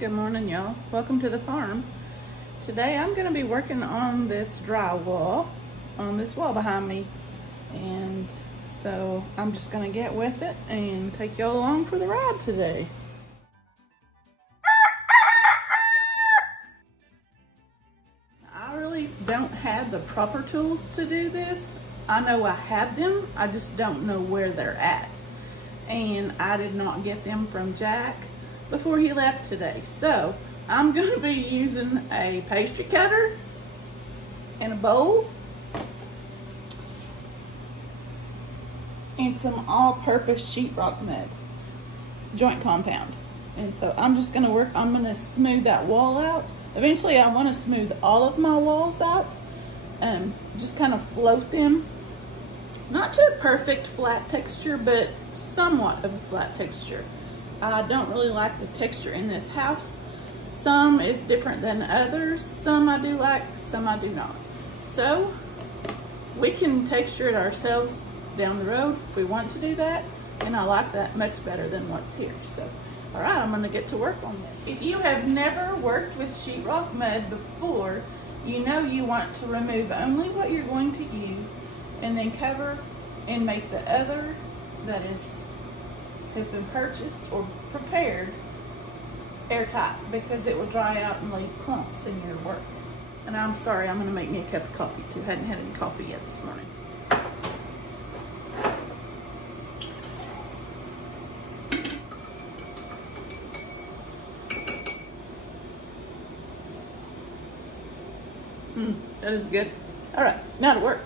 Good morning, y'all. Welcome to the farm. Today I'm going to be working on this drywall on this wall behind me, and so I'm just going to get with it and take y'all along for the ride today. I really don't have the proper tools to do this. I know I have them, I just don't know where they're at, and I did not get them from Jack before he left today. So I'm going to be using a pastry cutter and a bowl and some all-purpose sheetrock mud, joint compound. And so I'm just going to I'm going to smooth that wall out. Eventually I want to smooth all of my walls out, just kind of float them, not to a perfect flat texture, but somewhat of a flat texture. I don't really like the texture in this house. Some is different than others. Some I do like, some I do not. So we can texture it ourselves down the road if we want to do that, and I like that much better than what's here. So all right, I'm gonna get to work on this. If you have never worked with sheetrock mud before, you know you want to remove only what you're going to use and then cover and make the other that has been purchased or prepared airtight, because it will dry out and leave clumps in your work. And I'm sorry, I'm gonna make me a cup of coffee too. Hadn't had any coffee yet this morning. That is good. All right, now to work.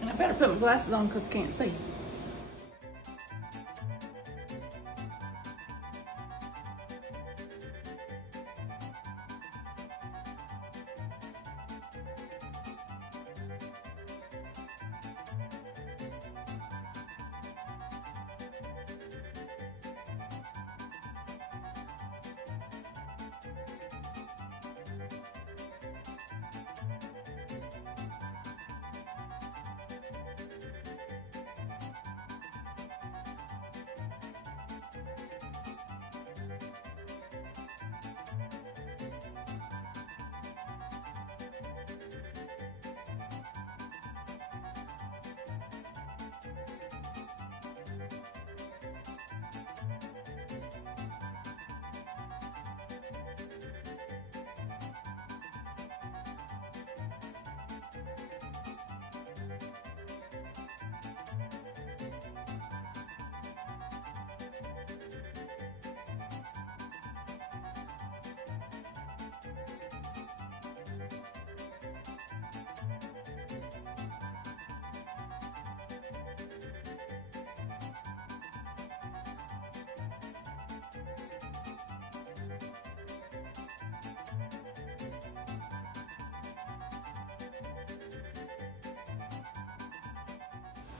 And I better put my glasses on because I can't see.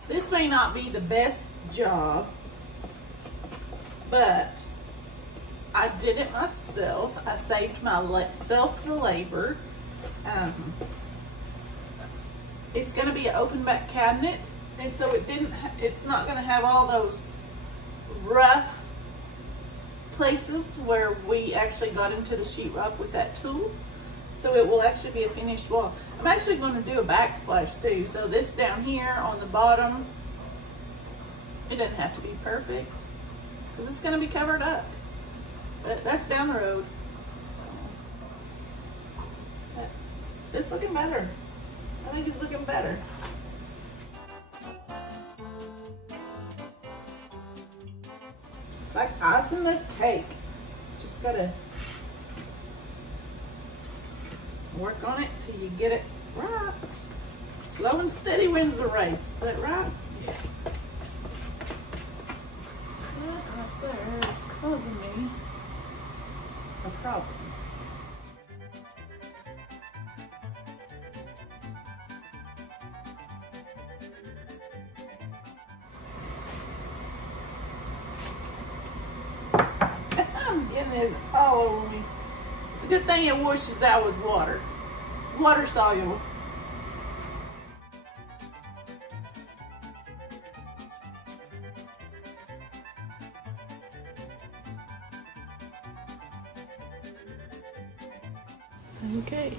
This may not be the best job, but I did it myself. I saved myself the labor. It's going to be an open back cabinet, and so it's not going to have all those rough places where we actually got into the sheetrock with that tool. So it will actually be a finished wall. I'm actually going to do a backsplash too. So this down here on the bottom, it doesn't have to be perfect because it's going to be covered up. But that's down the road. So, it's looking better. I think it's looking better. It's like icing the cake. Just gotta work on it till you get it right. Slow and steady wins the race. Is that right? Yeah. That right there is causing me a problem. I'm getting this all over me. It's a good thing it washes out with water. It's water soluble. Okay,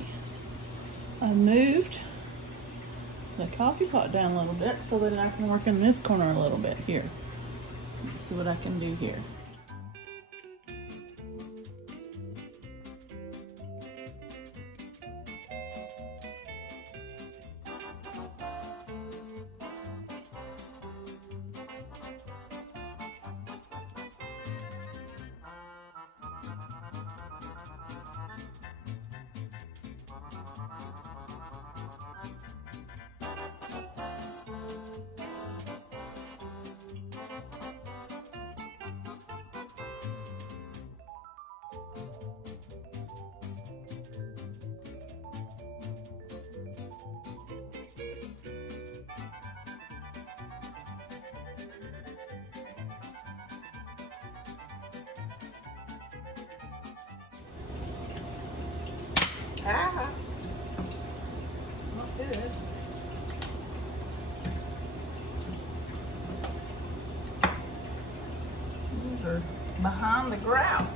I moved the coffee pot down a little bit so that I can work in this corner a little bit here. Let's see what I can do here. Ah, not good. These are behind the grout.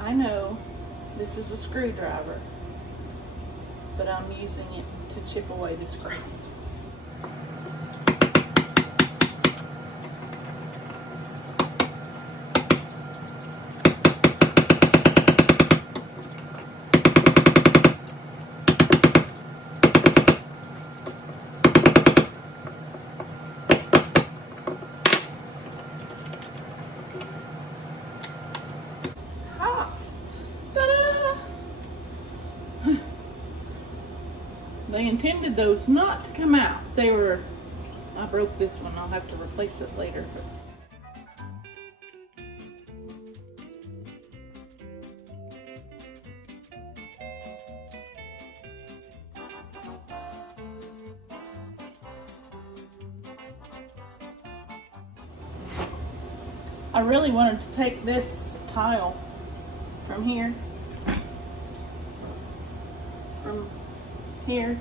I know this is a screwdriver, but I'm using it to chip away this grout. They intended those not to come out. I broke this one. I'll have to replace it later. I really wanted to take this tile from here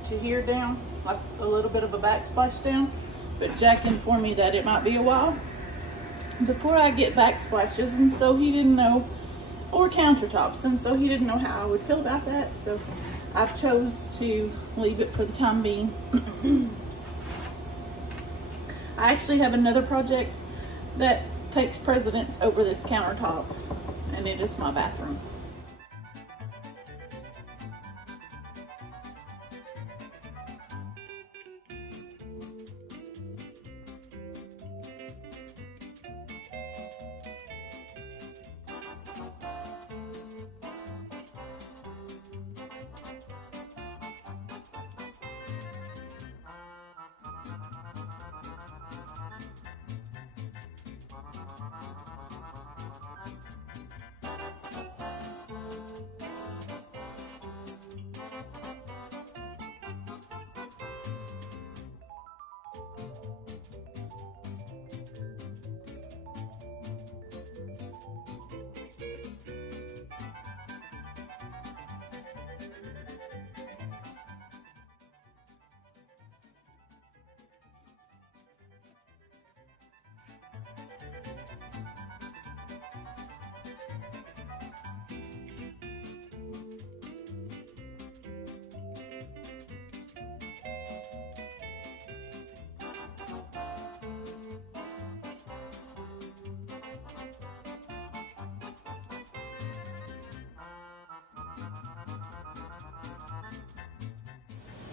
to here down, like a little bit of a backsplash down, but Jack informed me that it might be a while before I get backsplashes, and so he didn't know, or countertops, and so he didn't know how I would feel about that, so I've chose to leave it for the time being. I actually have another project that takes precedence over this countertop, and it is my bathroom.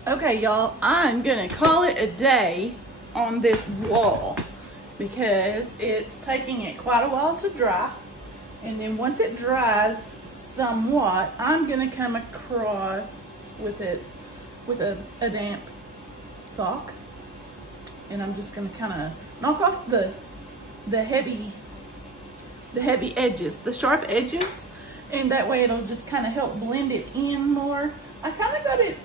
Okay, y'all, I'm gonna call it a day on this wall because it's taking it quite a while to dry. And then once it dries somewhat, I'm gonna come across with a damp sock. And I'm just gonna kind of knock off the heavy edges, the sharp edges. And that way it'll just kind of help blend it in more. I kind of got it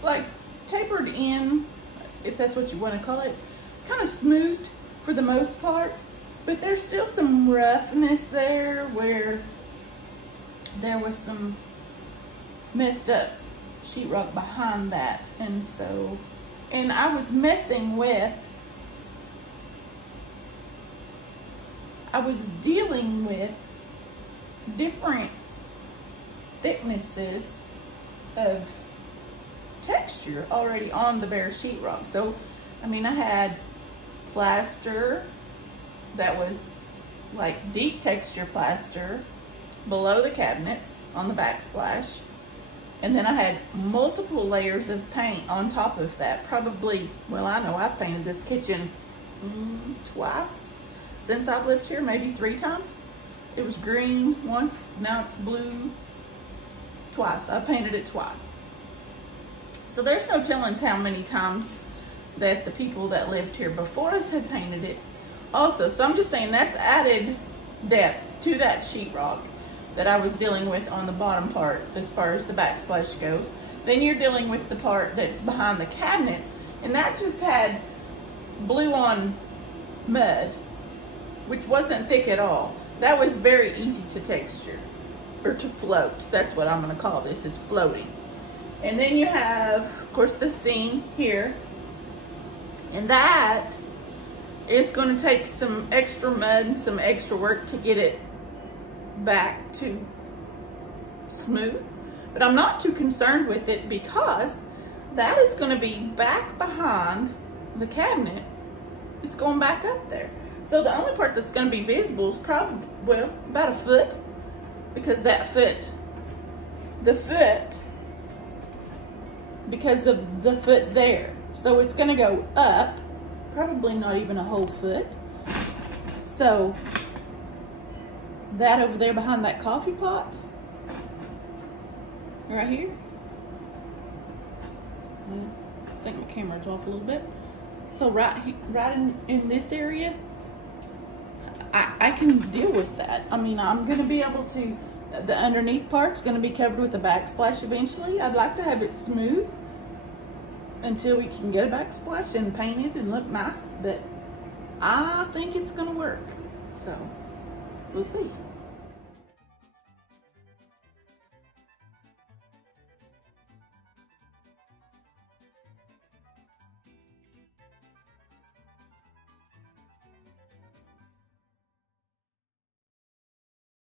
like tapered in, if that's what you want to call it, kind of smoothed for the most part, but there's still some roughness there where there was some messed up sheetrock behind that. And I was messing with I was dealing with different thicknesses of texture already on the bare sheetrock. So, I mean, I had plaster that was like deep texture plaster below the cabinets on the backsplash. And then I had multiple layers of paint on top of that. Probably, well, I know I've painted this kitchen twice since I've lived here, maybe 3 times. It was green once, now it's blue twice. I painted it twice. So there's no telling how many times that the people that lived here before us had painted it also. So I'm just saying that's added depth to that sheetrock that I was dealing with on the bottom part as far as the backsplash goes. Then you're dealing with the part that's behind the cabinets, and that just had blue on mud, which wasn't thick at all. That was very easy to texture, or to float. That's what I'm gonna call this, is floating. And then you have, of course, the seam here, and that is gonna take some extra mud and some extra work to get it back to smooth, but I'm not too concerned with it because that is going to be back behind the cabinet. It's going back up there, so the only part that's going to be visible is probably, well, about a foot, because that foot, because of the foot there, so it's going to go up probably not even a whole foot. So that over there behind that coffee pot, right here. I think my camera's off a little bit. So right in this area, I can deal with that. I mean, I'm going to be able to, the underneath part's going to be covered with a backsplash eventually. I'd like to have it smooth until we can get a backsplash and paint it and look nice, but I think it's going to work. So we'll see.